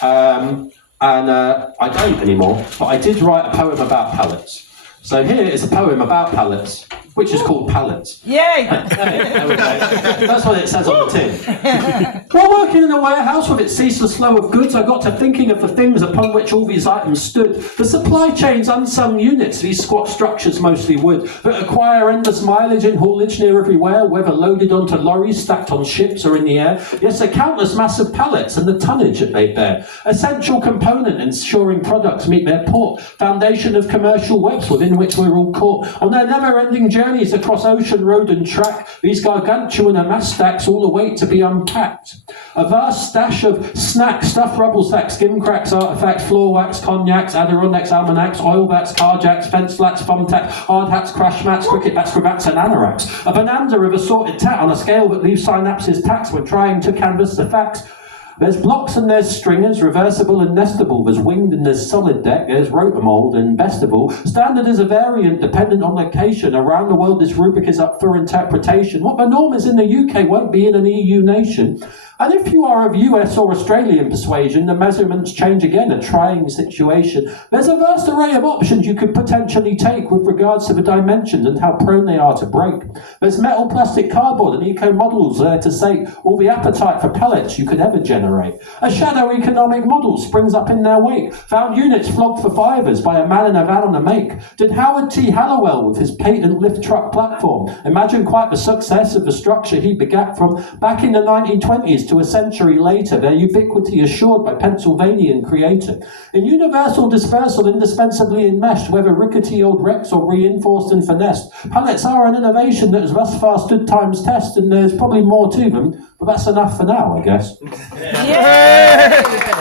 I don't anymore, but I did write a poem about pallets. So here is a poem about pallets, which is called Pallets. Yay! There we go. That's what it says on the tin. While working in a warehouse with its ceaseless flow of goods, I got to thinking of the things upon which all these items stood. The supply chain's unsung units, these squat structures, mostly wood, that acquire endless mileage in haulage near everywhere, whether loaded onto lorries, stacked on ships, or in the air. Yes, the countless massive pallets and the tonnage that they bear. Essential component ensuring products meet their port. Foundation of commercial webs within which we're all caught. On their never-ending journeys across ocean, road and track, these gargantuan amass stacks all await to be unpacked. A vast stash of snacks, stuffed rubble sacks, skim cracks, artifacts, floor wax, cognacs, Adirondacks, almanacs, oil bats, carjacks, fence slats, thumbtacks, hard hats, crash mats, cricket bats, cravats and anoraks. A bonanza of assorted tat on a scale that leaves synapses taxed when trying to canvass the facts. There's blocks and there's stringers, reversible and nestable. There's winged and there's solid deck, there's rotomold and vestibule. Standard is a variant dependent on location. Around the world this rubric is up for interpretation. What the norm is in the UK won't be in an EU nation. And if you are of US or Australian persuasion, the measurements change again, a trying situation. There's a vast array of options you could potentially take with regards to the dimensions and how prone they are to break. There's metal, plastic, cardboard and eco models there to sate all the appetite for pellets you could ever generate. A shadow economic model springs up in their wake. Found units flogged for fivers by a man in a van on a make. Did Howard T. Hallowell with his patent lift truck platform imagine quite the success of the structure he begat from back in the 1920s to a century later, their ubiquity assured by Pennsylvanian creator. In universal dispersal, indispensably enmeshed, whether rickety old wrecks or reinforced and finessed, pallets are an innovation that has thus far stood time's test, and there's probably more to them, but that's enough for now, I guess. Yeah.